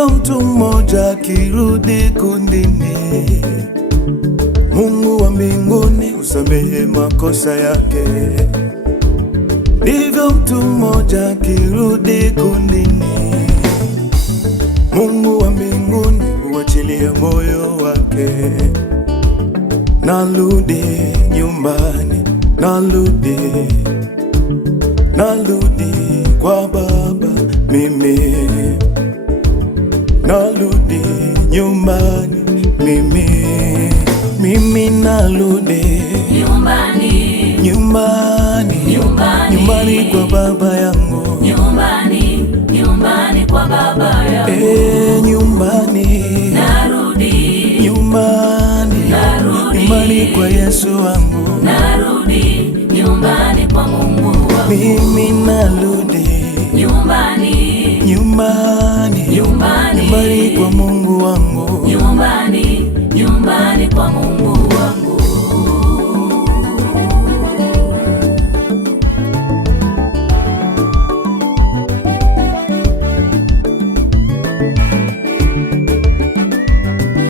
Ndivyo mtu mmoja akirudi kundini, Mungu wa mbinguni usamehe makosa yake. Ndivyo mtu mmoja akirudi kundini, Mungu wa mbinguni uachilie moyo wake. Narudi nyumbani, narudi kwa Baba mimi, narudi nyumbani mimi narudi nyumbani kwa Baba yangu, nyumbani kwa Baba yangu, nyumbani nyumbani kwa Yesu wangu, narudi nyumbani kwa Mungu wangu, mimi narudi nyumbani kwa Mungu wangu, nyumbani kwa Mungu wangu.